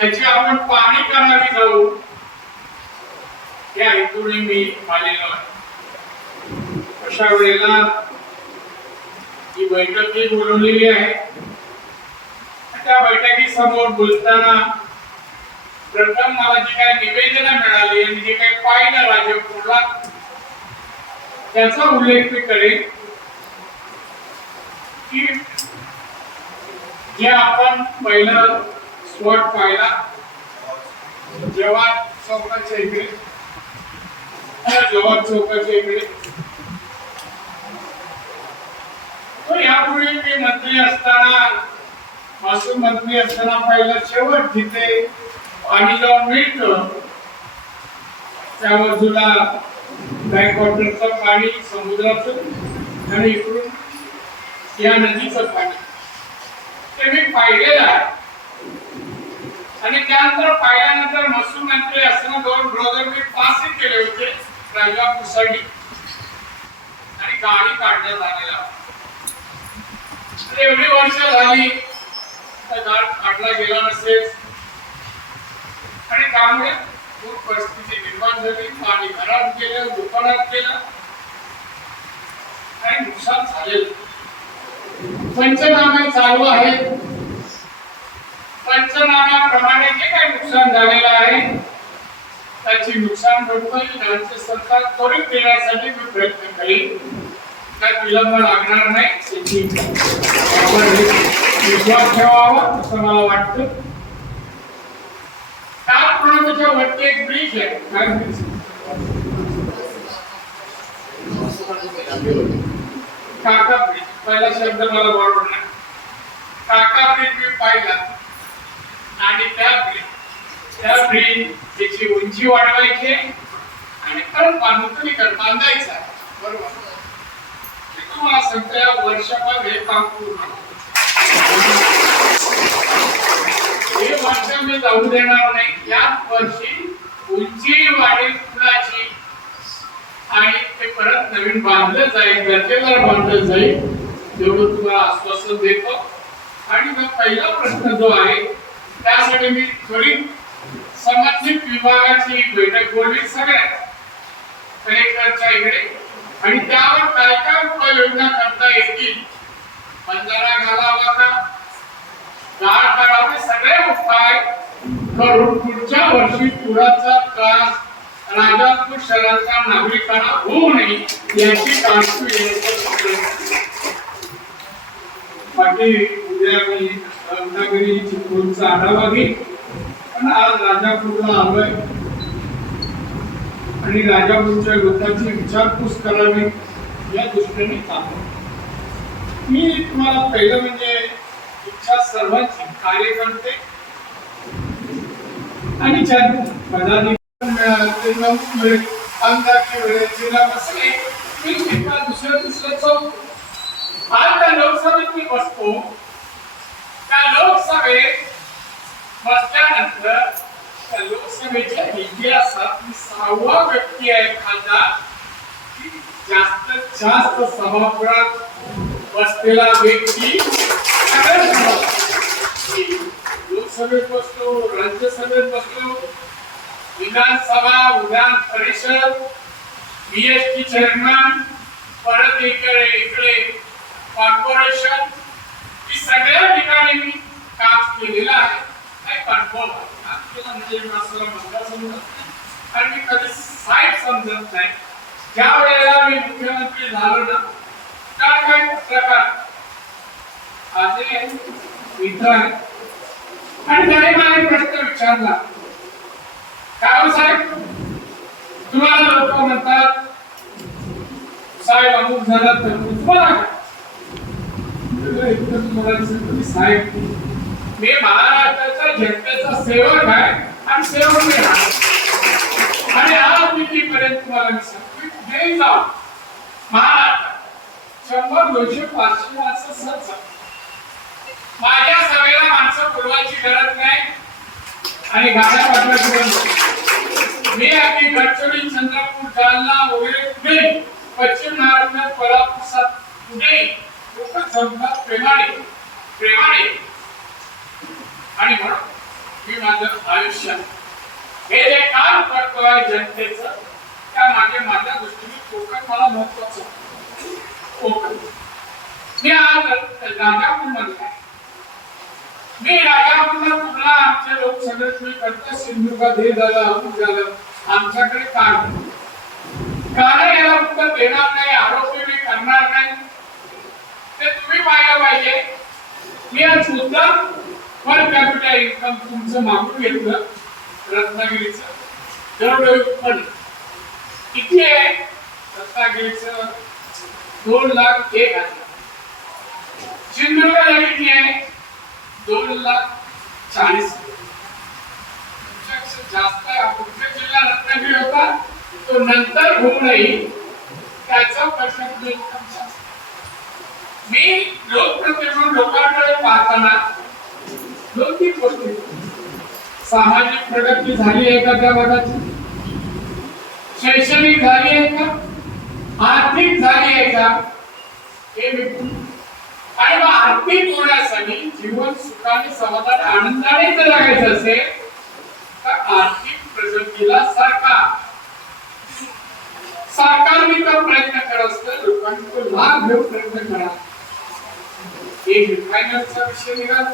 त्याची आपण पाणी करावी जाऊ. या हेतूने मी आलेलो आहे अशा वेळेला ही बैठक जी बोलवलेली आहे त्या बैठकीसमोर बोलताना प्रथम मला जी काही निवेदन मिळाली आणि जे काही पाहिलं राजपूरला त्याचा उल्लेख मी करेन. की जे आपण पहिलं स्पॉट पाहिला? जवाहर चौकाच्या इकडे. जवाहर चौकाच्या इकडे. यापूर्वी मी मंत्री असताना महसूल मंत्री असताना पहिला शेवट तिथे पाणी जेव्हा मिळतं त्या बाजूला बॅकवॉटरचं पाणी समुद्राचं आणि इकडून या नदीचं पाणी. ते मी पाहिलेलं आहे. आणि त्यानंतर पाहिल्यानंतर महसूल मंत्री असताना दोन ब्रदर मी पासही केले होते राजा राजापूरसाठी आणि गाडी काढण्यात आलेला. एवढी वर्ष झाली तर काढला गेला नसेल. आणि त्यामुळे खूप परिस्थिती निर्माण झाली. पाणी घरात गेलं दुकानात गेलं. काही नुकसान झालेलं. पंचनामे चालू आहेत. पंचनाम्याप्रमाणे जे काही नुकसान झालेलं आहे त्याची नुकसान भरपाई राज्य सरकार त्वरित देण्यासाठी मी प्रयत्न करेन. त्यात विलंब लागणार नाही याची विश्वास ठेवावा असं मला वाटतं. त्याचप्रमाणे त्याच्या वरती एक ब्रिज आहे? काका ब्रिज पहिला शब्द मला बरोबर नाही. काका ब्रिज मी पाहिला. आणि त्या त्या ब्रिज त्याची उंची वाढवायची आणि परत बांधून कर बांधायचा आहे. बरोबर? मी तुम्हाला सगळ्या वर्षामध्ये हे काम पूर्ण हे वर्ष मी जाऊ देणार नाही. याच वर्षी उंची वाढेल फुलाची आणि ते परत नवीन बांधलं जाईल. दर्जेदार बांधलं जाईल. तेवढं तुला आश्वासन देतो. आणि मग पहिला प्रश्न जो आहे त्यासाठी मी थोडी संबंधित विभागाची बैठक बोलली सगळ्यात कलेक्टरच्या इकडे. आणि त्यावर काय काय उपाययोजना करता येतील? बंधारा घालावा का? गाळ काढावे सगळे उपाय करून पुढच्या वर्षी पुराचा त्रास राजापूर शहराच्या नागरिकांना होऊ नये याची काळजी बाकी उद्या मी रत्नागिरी चिपळूणचा आढावा घेईन पण आज राजापूरला आलोय. आणि राजापूरच्या लोकांची विचारपूस करावी या दृष्टीने काम मी तुम्हाला पहिलं म्हणजे इच्छा सर्वांची कार्यकर्ते आणि पदाधिकारी मिळाले, आमदारकी मिळेल, जिल्हा बसले मी दुसऱ्या दुसऱ्या चौक. आज त्या लोकसभेत मी बसतो. त्या लोकसभेत बसल्यानंतर त्या लोकसभेच्या इतिहासात मी सहावा व्यक्ती आहे खासदार की जास्तीत जास्त सभागृहात बसलेला व्यक्ती लोकसभेत बसतो राज्यसभेत बसतो विधानसभा विधान परिषद बीएसटी चेअरमॅन परत इकडे इकडे कॉर्पोरेशन की सगळ्या ठिकाणी मी काम केलेलं आहे. काही कन्फर्म काम केलं म्हणजे माणसाला मतदार समजत नाही. आणि मी कधी साईट समजत नाही. ज्या वेळेला मी मुख्यमंत्री झालो ना त्या काय प्रकार. आज मित्र आणि त्याने मला एक प्रश्न विचारला. काय साहेब तुम्हाला लोक म्हणतात साहेब अमुक झाला तर तुम्हाला काय? म्हणलं, एकदम मुलाचं तुम्ही साहेब मी महाराष्ट्राच्या जनतेचा सेवक आहे आणि सेवक मी आणि आज मी तीपर्यंत तुम्हाला मी सांगतो कुठेही जा. महाराष्ट्रात शंभर दोनशे पाचशे माणसं सहज माझ्या सभेला माणसं बोलवायची गरज नाही. आणि गाड्या पाठवायची गरज मी अगदी गडचिरोली चंद्रपूर जालना वगैरे कुठे पश्चिम महाराष्ट्रात कोल्हापूर सात कुठे प्रेमाने प्रेमाने. आणि म्हणून मी माझं आयुष्य हे जे काम करतोय त्या मागे माझ्या दृष्टीने कोकण मला महत्वाचं कोकण. मी आज मी राजापूरला आमचे लोक सगळे तुम्ही करता सिंधुदुर्गात हे झालं अमुक झालं आमच्याकडे कारण कारण याला उत्तर देणार नाही आरोपी मी करणार नाही. ते तुम्ही पाहायला पाहिजे. मी आज सुद्धा पर कॅपिटल इन्कम तुमचं मागून घेतलं रत्नागिरीचं. दरडोई उत्पन्न. किती आहे? रत्नागिरीचं दोन लाख एक हजार. सिंधुदुर्गला किती आहे? दोन लाख चाळीस. जास्त आहे. जिल्हा रत्नागिरी होता. तो नंतर होऊनही त्याचं प्रश्न इन्कम जास्त मी लोकप्रतिनिधी म्हणून लोकांकडे पाहताना दोन तीन गोष्टी. सामाजिक प्रगती झाली आहे का त्या भागाची शैक्षणिक झाली आहे का? आर्थिक झाली आहे का? हे मी आणि मग आर्थिक होण्यासाठी जीवन सुखाने समाधान आनंदाने जर लागायचं असेल तर आर्थिक प्रगतीला सरकार सरकारने तर प्रयत्न करत असतं लोकांनी तो लाभ घेऊन प्रयत्न करा. एक रिफायनरचा विषय निघाला.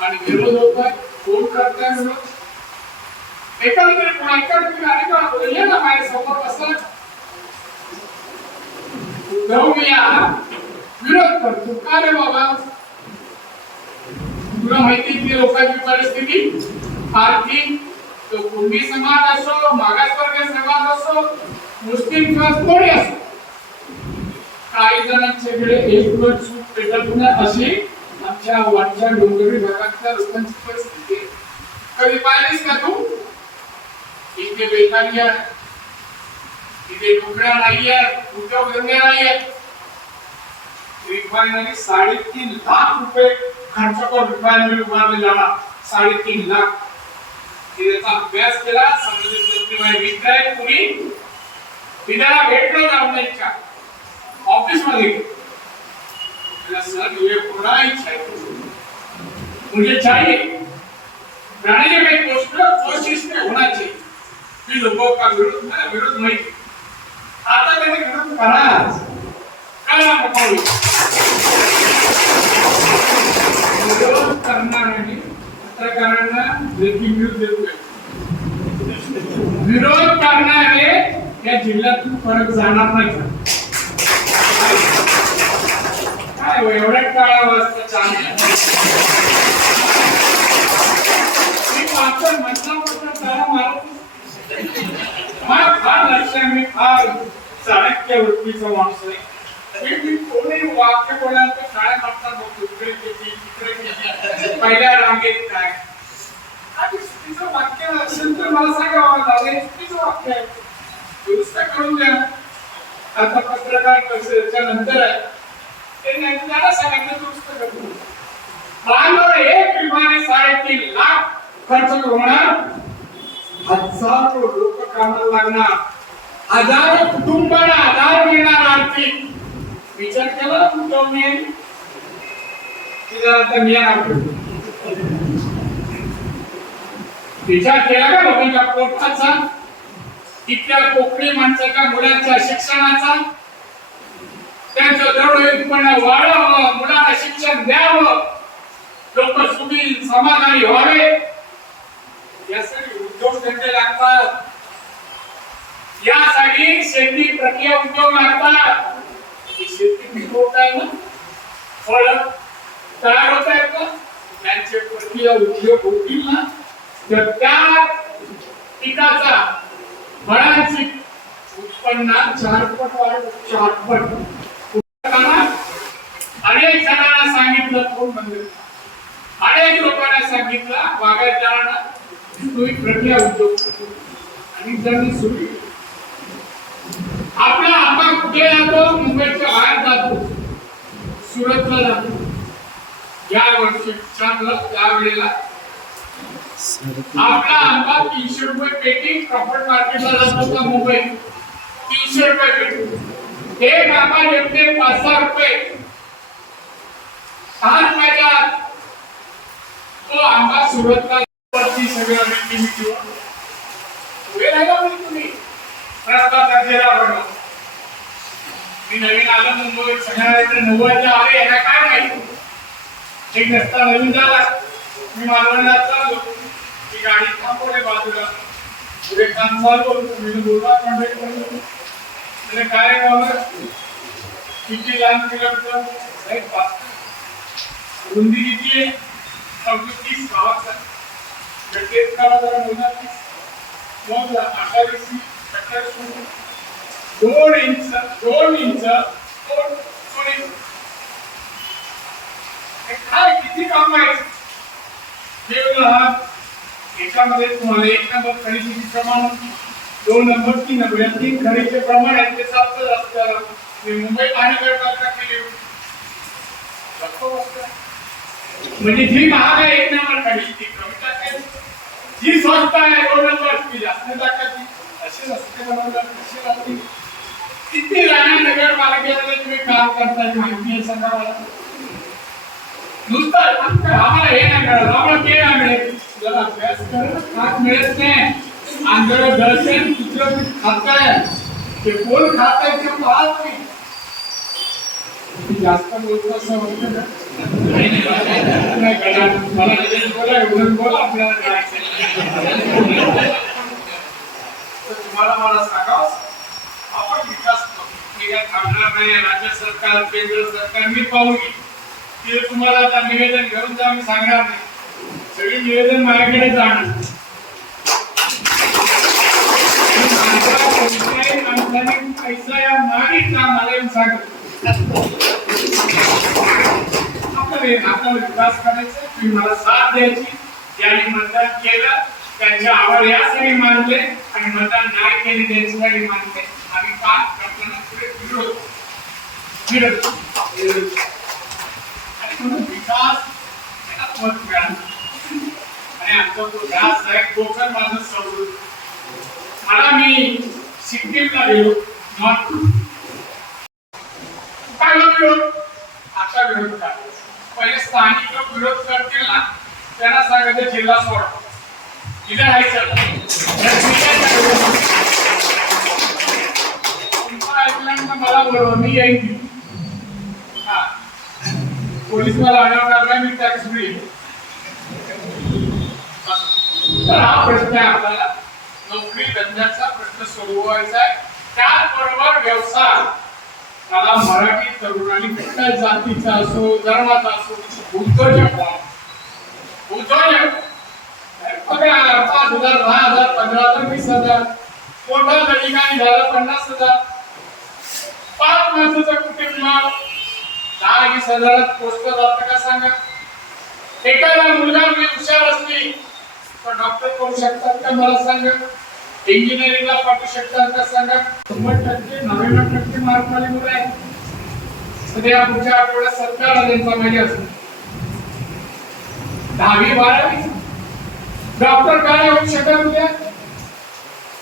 आणि विरोध होत कोण करताय विरोध एकाकडे कोण एकाकडे आणि बोलले ना असं उद्धव मी विरोध करतो. का रे बाबा? तुला माहिती लोकांची परिस्थिती आर्थिक तो कुंभी समाज असो मागासवर्गीय समाज असो मुस्लिम समाज कोणी असो. काही जणांच्याकडे एक वेळ सूट अशी आमच्या वाटच्या डोंगरी भागातल्या लोकांची परिस्थिती कधी पाहिलीस का तू? इथे बेकारी आहे. इथे नोकऱ्या नाही आहेत उद्योगधंदे नाही आहेत रिफायनरी साडेतीन लाख रुपये खर्च करून रिफायनरी उभारली जाणार. साडेतीन लाख. त्याचा अभ्यास केला समजून विद्यार्थी कुणी? मी त्याला भेटलो जाऊन त्यांच्या ऑफिसमध्ये त्याला सर ये होना ही चाहिए मुझे चाहिए प्राणी में कोशिश कोशिश में होना चाहिए कि लोगों का विरोध है विरोध नहीं आता मैंने विरोध करा करना नको विरोध करणाऱ्यांनी पत्रकारांना ब्रेकिंग न्यूज देतोय विरोध करणारे या जिल्ह्यातून फरक जाणार नाही काय एवढ्या काळा वाजता चांगलं मला फार लक्ष मी फार चाणक्य वृत्तीचा माणूस आहे. मी कोणी वाक्य बोलायचं काय म्हणतात किती, किती, पहिल्या रांगेत काय? आणि चुकीचं वाक्य असेल तर मला सांगावं लागेल चुकीचं वाक्य आहे. दुरुस्त करून द्या. आता पत्रकार परिषदेच्या नंतर आहे. सांगितलं दुरुस्त करून बांधवर एक विमाने साडेतीन लाख खर्च होणार हजारो लोक कामाला लागणार. हजारो कुटुंबांना आधार मिळणार आर्थिक विचार केला ना तिला आता मी विचार केला का लोकांच्या पोटाचा? तिथल्या कोकणी माणसाच्या मुलांच्या शिक्षणाचा? त्यांचं दरडोई उत्पन्न वाढावं मुलांना शिक्षण द्यावं. लोक सुखी समाधानी व्हावे. यासाठी उद्योग धंदे लागतात. यासाठी शेती प्रक्रिया उद्योग लागतात. शेती पिकवत आहे ना? फळ तयार होत आहेत ना? त्यांचे प्रक्रिया उद्योग होतील ना? तर त्या पिकाचा फळांची उत्पन्नात चारपट वाढ चारपट अनेक जणांना सांगितलं तो मंदिर म्हणजे? अनेक लोकांना सांगितलं बागायतदारांना तुम्ही प्रक्रिया उद्योग आणि त्यांनी सुरू आपला आपा कुठे जातो? मुंबईच्या बाहेर जातो. सुरतला जातो. या वर्षी चांगलं त्यावेळेला आपला आंबा तीनशे रुपये पेटी प्रॉफिट मार्केटला जातो का मुंबई तीनशे रुपये पेटी हे आंबा नेमके पाच सहा रुपये. सहा रुपयाच्या तो आंबा सुरतला वरती व्यक्ती मी मिठी उभे राहिला म्हणजे तुम्ही. रस्ता दर्जेला बनवा मी नवीन आलो मुंबईत सगळ्या नव्वदला आले याला काय माहिती? एक रस्ता नवीन झाला. मी मालवणला चाललो. मी गाडी थांबवले बाजूला. पुढे काम चालू मी बोलवा कंडक्टर म्हणजे काय व्हावं किती लांब किलोमीटर? साहेब रुंदी किती आहे? अगदी तीस गावाचा तेच म्हणजे काढा जरा मोजा तीस मग अठ्ठावीस अठ्ठावीस दोन इंच दोन इंच दोन दोन इंच. काय किती काम आहे? वेगवेगळा हा एकामध्ये तुम्हाला एक नंबर खरेदीचे प्रमाण दोन नंबर तीन नंबर या तीन खरेचे प्रमाण आहे ते सात असतं मुंबई महानगरपालिका केली. म्हणजे जी महाग आहे एक नंबर खाली ती कमी टाकायची जी स्वस्त आहे दोन नंबर ती जास्त टाकायची असे रस्ते बनवतात कसे राहतील किती राणा नगरपालिकेमध्ये तुम्ही काम करताय माहिती आहे सांगा मला नुसतं आम्हाला हे नाही मिळालं आम्हाला ते नाही मिळेल जरा अभ्यास कर खात मिळत नाही. आंधळ दर्शन दुसरं पीठ खाताय. ते कोण खाताय ते पाहत नाही. जास्त बोलतो असं होतं ना नाही, नाही, नाही, कळलं. मला बोला एवढं बोला आपल्याला करायचं तर तुम्हाला मला सांगावं आपण विकास करू. मी काय थांबणार नाही राज्य सरकार केंद्र सरकार मी पाहून ते तुम्हाला आता निवेदन करून जा मी सांगणार नाही. सगळी निवेदन माझ्याकडे जाणार कोणत्याही माणसाने पैसा या मागितला मला येऊन सांगत आपल्याला आपला विकास करायचा तुम्ही मला साथ द्यायची मतदान केलं आवड यासाठी मानले आणि मतदान नाही केले त्यांच्यासाठी मानले आम्ही काम करताना पुढे विरोध विरोध आणि म्हणून विकास मत मिळालं आणि आमचा तो व्यास आहे कोकण माझं समृद्ध అలా मी सिक्कीमला మరియు नॉर्थ काय मग विरोध आता विरोध करा पहिले स्थानिक लोक विरोध करतील ना त्यांना सांगायचं जिल्हा सोडा. इथे राहायचं तुमचं ऐकल्यानंतर मला बरोबर मी येईन. हा. पोलीस मला अडवणार नाही मी टॅक्स फ्री तर हा प्रश्न आहे आपल्याला. नोकरी धंद्याचा प्रश्न सोडवायचा आहे. त्याचबरोबर व्यवसाय. मला मराठी तरुणांनी कुठल्या जातीचा असो धर्माचा असो उद्योजक उद्योजक पगार पाच हजार दहा हजार पंधरा हजार वीस हजार. मोठा जरी झाला पन्नास हजार. पाच माणसाचं कुटुंब. दहा वीस हजारात पोचलं जातं का सांगा? एखादा मुलगा मी हुशार असली तर डॉक्टर करू शकतात का? मला सांगा. इंजिनिअरिंगला पाठवू शकतात का? सांगा. शंभर टक्के नव्याण्णव टक्के मार्क आले मुलं आहेत सध्या म्हणजे पुढच्या आठवड्यात सरकारला त्यांचा माहिती असेल दहावी बारावी. डॉक्टर काय होऊ शकत उद्या?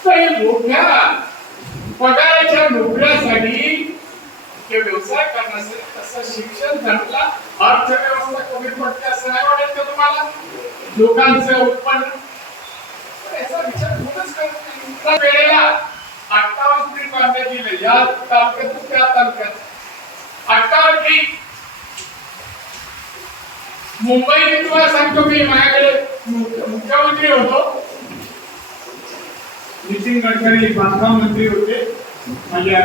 तर मोठ्या पगाराच्या नोकऱ्यासाठी ते व्यवसाय करण्यासाठी तसं शिक्षण त्यांना अर्थव्यवस्था कमी पडते असं नाही वाटत का तुम्हाला? लोकांचं उत्पन्न. याचा विचार कोणच करत नाही. त्या वेळेला अठ्ठावन्न ट्रीप बांधण्यात या त्या तालुक्यात. अठ्ठावन्न ट्रीप तुम्हाला सांगतो मी माझ्याकडे मुख्यमंत्री होतो. नितीन गडकरी बांधकाम मंत्री होते. माझ्या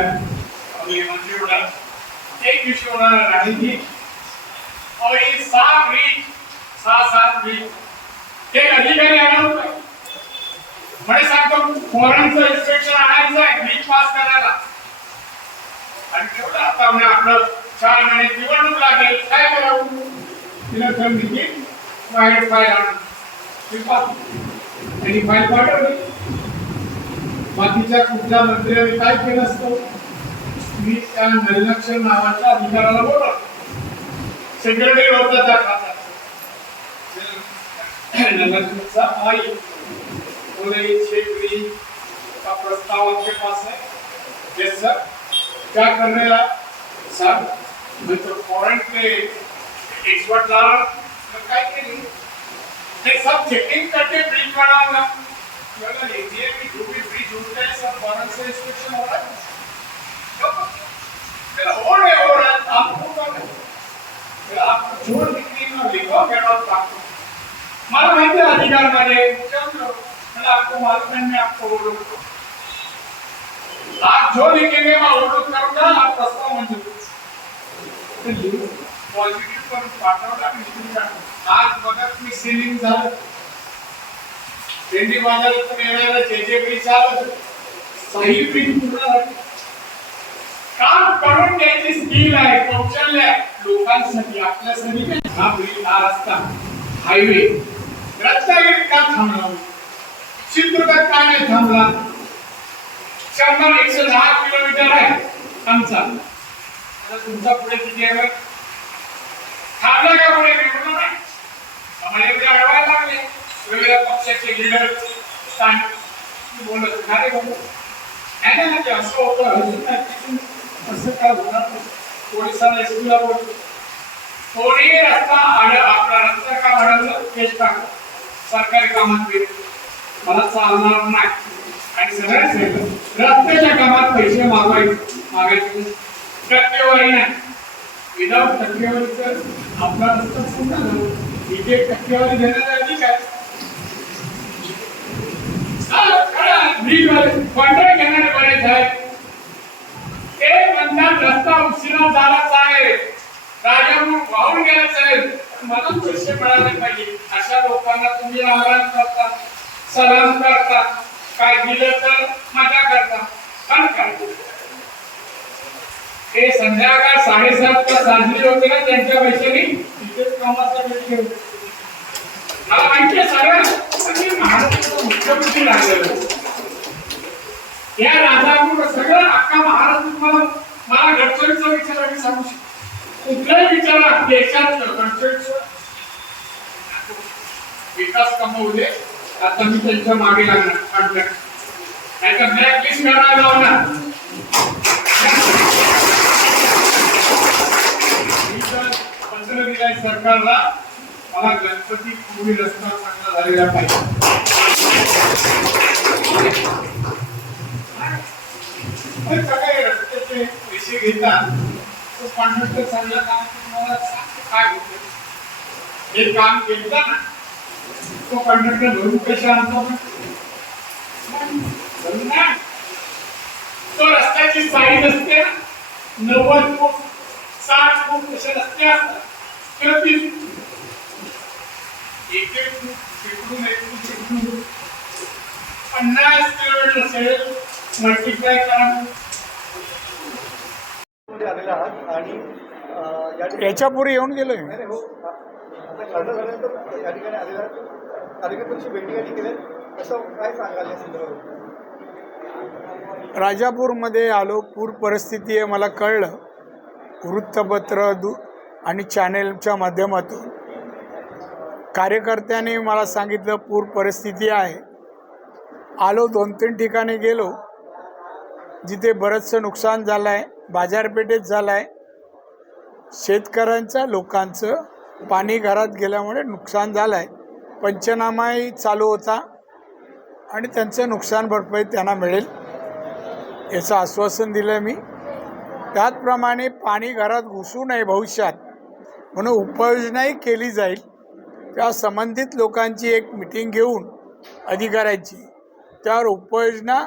मंत्री होणार एक विषय होणार आहे. की अहो, ही सहा ब्रिज सहा सात ब्रिज ते अधिकारी आणून म्हणे सांगतो फोरांचं इन्स्पेक्शन आणायचं आहे ब्रिज पास करायला. आणि तेवढं आता म्हणजे आपलं चार महिने निवडणूक लागेल. काय करावं? तिला तर की बाहेर फाईल आणून ती पाहतो. त्यांनी फाईल पाठवली. बाकीच्या कुठल्या मंत्र्याने काय केलं असतं? मी त्या निर्लक्षण नावाच्या अधिकाराला बोलवलं. सेक्रेटरी होता त्या नगरचा आई बोले छेत्री का प्रस्ताव आपके पास है यस सर क्या करने ला सर मैं तो फॉरेन के एक्सपर्ट ला रहा मैं मैं के नहीं ये सब चेकिंग करके ब्रिज बनाऊंगा अगर एरिया में जो भी ब्रिज होता है सब फॉरेन से इंस्पेक्शन हो रहा है कब? फिर हो रहे हो रहा है आप होगा ना फिर लिखो मला माहिती आहे अधिकार माझे आपको मालूम है मैं आपको आप जो लिखेंगे मैं करूंगा आप प्रस्ताव मंजूर पॉझिटिव्ह पाठवला मी लिहून टाकतो. आज सिलिंग झालं. सही ब्रिज पूर्ण काम करून स्किल आहे कौशल्य आहे लोकांसाठी आपल्यासाठी नाही. हा ब्रिज हा रस्ता हायवे रत्नागिरीत का थांबला? सिंधुदुर्गात का नाही थांबला? शंभर एकशे दहा किलोमीटर आहे आमचा. आता तुमचा पुढे किती आहे थांबला का पुढे? निवडून आम्हाला एवढे अडवायला लागले. वेगवेगळ्या पक्षाचे लिडर बोलत नाही बोलत असं होतं. असं काय होणार नाही. पोलिसांना एसपीला बोलतो कोणी रस्ता आड आपला रस्ता का अडवलं केस टाकलं सरकारी कामात मला चालणार नाही. आणि सगळ्यात रस्त्याच्या कामात पैसे मागवायचे मागायचे. टक्केवारी नाही. विदाउट तर आपला रस्ता पूर्ण झाला इथे टक्केवारी देण्याचा काय कॉन्ट्रॅक्ट घेणारे बरेच आहेत. ते म्हणतात रस्ता उशिरा झालाच आहे राजाहून वाहून गेला चालेल मला पैसे मिळाले पाहिजे. अशा लोकांना तुम्ही आवाहन करता सलाम करता. काय दिलं तर मजा करता. पण काय ते संध्याकाळ साडेसातला साजरी होते ना त्यांच्या पैशाने? तिथेच कामाचा वेळ घेऊ मला माहिती आहे सगळं महाराष्ट्राचं मी मुख्यमंत्री लागलेलं या राजामुळं सगळं अख्खा महाराष्ट्र मला मला गडचिरोलीचा विचार आम्ही सांगू शकतो. कुठलाही विचारा देशात विकास कमवले आता मी त्यांच्या मागे लागणार कॉन्ट्रॅक्ट नाही तर ब्लॅकलिस्ट करायला लावणार. पत्र दिलाय सरकारला मला गणपती पूर्वी रस्ता चांगला झालेला पाहिजे. सगळे रस्त्याचे पैसे घेतात. तो काम तुम्हाला काय हे काम केलं ना तो कॉन्ट्रॅक्टर भरून पैसे आणतो ना तो रस्त्याची साईज असते ना, नव्वद फूट साठ फूट असे रस्ते असतात किंवा तीस फूट. एक एक फूट एक फूट पन्नास किलोमीटर असेल मल्टिप्लाय करा आलेला आहात आणि अ, या ठिकाणी याच्यापूर्वी येऊन हो. झाल्यानंतर या ठिकाणी आलेल्या कार्यकर्त्यांची भेटी या ठिकाणी कसं काय सांगाल या संदर्भात? राजापूरमध्ये आलो पूर परिस्थिती आहे मला कळलं. वृत्तपत्र दु आणि चॅनेलच्या माध्यमातून. कार्यकर्त्यांनी मला सांगितलं पूर परिस्थिती आहे. आलो दोन तीन ठिकाणी गेलो. जिथे बरंचसं नुकसान झालं आहे बाजारपेठेत झाला आहे शेतकऱ्यांचा लोकांचं पाणी घरात गेल्यामुळे नुकसान झालं आहे पंचनामाही चालू होता आणि त्यांचं नुकसान भरपाई त्यांना मिळेल याचं आश्वासन दिलं मी. त्याचप्रमाणे पाणी घरात घुसू नये भविष्यात म्हणून उपाययोजनाही केली जाईल. त्या संबंधित लोकांची एक मिटिंग घेऊन अधिकाऱ्यांची. त्यावर उपाययोजना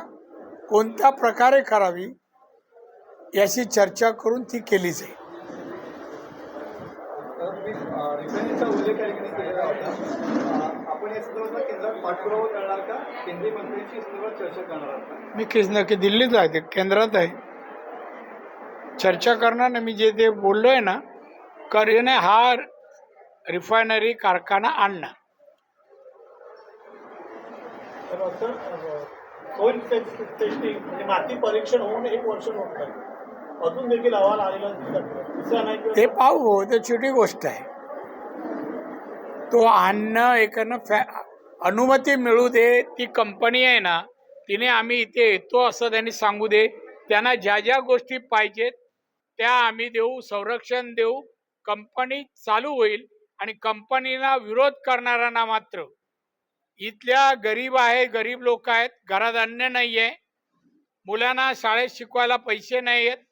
कोणत्या प्रकारे करावी याची चर्चा करून ती केली जाईल. का का? मी किस नक्की दिल्लीत आहे केंद्रात आहे. चर्चा करणार ना मी जे ते बोललो आहे ना करीने हा रिफायनरी कारखाना आणणार. सोईल टेस्टिंग म्हणजे माती परीक्षण होऊन एक वर्ष होत आहे अजून देखील अहवाल आलेला ते पाहू ते छोटी गोष्ट आहे. तो आणणं हे फॅ अनुमती मिळू दे ती कंपनी आहे ना तिने आम्ही इथे येतो असं त्यांनी सांगू दे. त्यांना ज्या ज्या गोष्टी पाहिजेत त्या आम्ही देऊ संरक्षण देऊ कंपनी चालू होईल आणि कंपनीला विरोध करणाऱ्यांना मात्र. इथल्या गरीब आहे गरीब लोक आहेत घरात अन्न नाही आहे मुलांना शाळेत शिकवायला पैसे नाही आहेत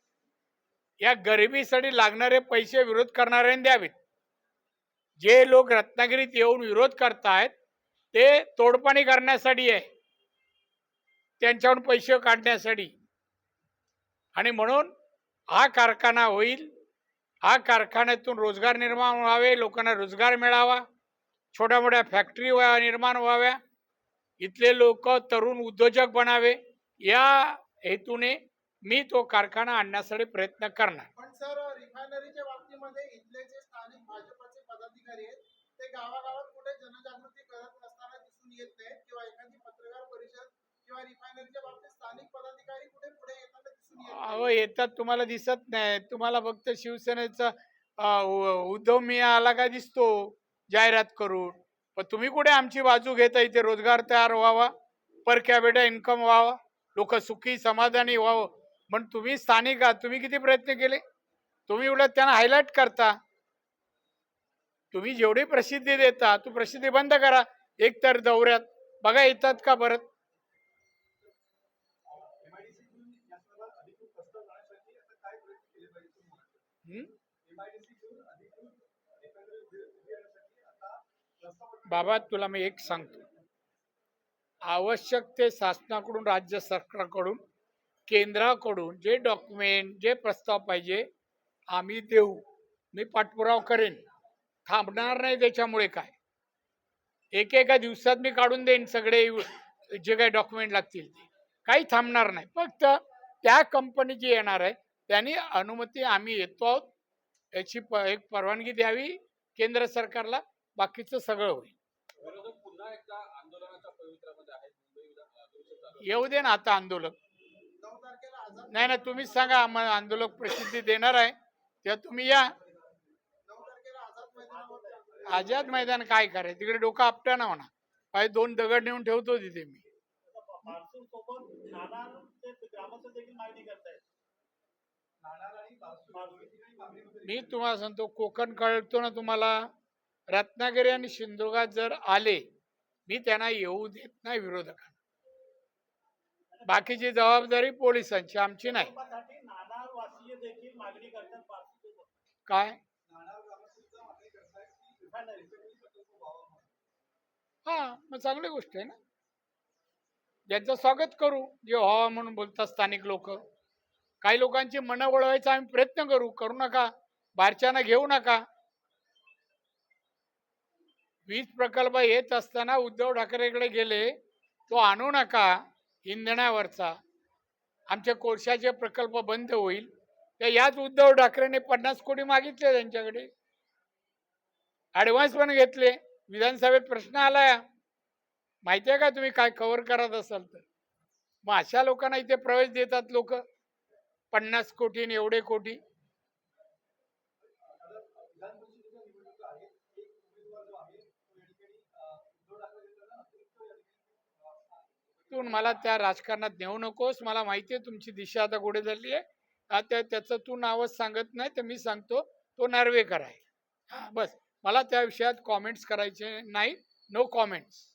या गरिबीसाठी लागणारे पैसे विरोध करणाऱ्यांनी द्यावेत. जे लोक रत्नागिरीत येऊन विरोध करतायत ते तोडपाणी करण्यासाठी आहे. त्यांच्याहून पैसे काढण्यासाठी. आणि म्हणून हा कारखाना होईल हा कारखान्यातून रोजगार निर्माण व्हावे लोकांना रोजगार मिळावा छोट्या मोठ्या फॅक्टरी व्हा- निर्माण व्हाव्या इथले लोक तरुण उद्योजक बनावे या हेतूने मी तो कारखाना आणण्यासाठी प्रयत्न करणार. पण सर रिफायनरीच्या बाबतीमध्ये इथले जे स्थानिक भाजपचे पदाधिकारी आहेत ते गावागावात कुठे जनजागृती करत असताना दिसून येत नाहीत किंवा एखादी पत्रकार परिषद किंवा रिफायनरीच्या बाबतीत स्थानिक पदाधिकारी कुठे पुढे येताना दिसून येत अहो येतात तुम्हाला दिसत नाही तुम्हाला फक्त शिवसेनेचा उद्धव मिया आला का दिसतो जाहिरात करून. पण तुम्ही कुठे आमची बाजू घेता इथे? रोजगार तयार व्हावा पर कॅपिटल इन्कम व्हावा लोक सुखी समाधानी व्हावं पण तुम्ही स्थानिक आहात. तुम्ही किती प्रयत्न केले? तुम्ही उलट त्यांना हायलाईट करता. तुम्ही जेवढी प्रसिद्धी देता तू प्रसिद्धी बंद करा. एक तर दौऱ्यात. बघा येतात का परत? बाबा तुला मी एक सांगतो. आवश्यक ते शासनाकडून राज्य सरकारकडून केंद्राकडून जे डॉक्युमेंट जे प्रस्ताव पाहिजे आम्ही देऊ. मी पाठपुरावा करेन. थांबणार नाही त्याच्यामुळे काय? एकेका दिवसात मी काढून देईन सगळे जे काही डॉक्युमेंट लागतील ते. काही थांबणार नाही. फक्त त्या कंपनी जी येणार आहे त्यांनी अनुमती आम्ही येतो आहोत. याची प एक परवानगी द्यावी केंद्र सरकारला. बाकीचं सगळं होईल. येऊ दे ना आता आझाद नाही ना तुम्हीच सांगा आम्हाला आंदोलक प्रसिद्धी देणार आहे. तेव्हा तुम्ही या. आझाद मैदान काय करायचं? तिकडे डोकं आपटा ना म्हणा. पाहिजे दोन दगड नेऊन ठेवतो तिथे मी. मी तुम्हाला सांगतो कोकण कळतो ना तुम्हाला. रत्नागिरी आणि सिंधुदुर्गात जर आले मी त्यांना येऊ देत नाही विरोधकांना. बाकीची जबाबदारी पोलिसांची आमची नाही. काय? हा मग चांगली गोष्ट आहे ना. ज्यांचं स्वागत करू जे व्हावा म्हणून बोलतात स्थानिक लोक. काही लोकांची मनं वळवायचा आम्ही प्रयत्न करू करू नका. बाहेरच्यांना घेऊ नका. वीज प्रकल्प येत असताना उद्धव ठाकरेकडे गेले तो आणू नका. इंधनावरचा आमच्या कोळशाचे प्रकल्प बंद होईल तर याच उद्धव ठाकरेने पन्नास कोटी मागितले त्यांच्याकडे. ॲडव्हान्स पण घेतले. विधानसभेत प्रश्न आला. माहिती आहे का तुम्ही काय कव्हर करत असाल तर? मग अशा लोकांना इथे प्रवेश देतात लोक. पन्नास कोटी आणि एवढे कोटी विधान परिषदेच्या निवडणुका आहेत एक उमेदवार जो आहे तो या ठिकाणी अं, उद्धव ठाकरे यांना अतिरिक्त या ठिकाणी अं, तू मला त्या राजकारणात नेऊ नकोस. मला माहिती आहे तुमची दिशा आता कुठे झाली आहे. आता त्याचं तू नावच सांगत नाही तर मी सांगतो तो नार्वेकर आहे. बस. मला त्या विषयात कॉमेंट्स करायचे नाही. No comments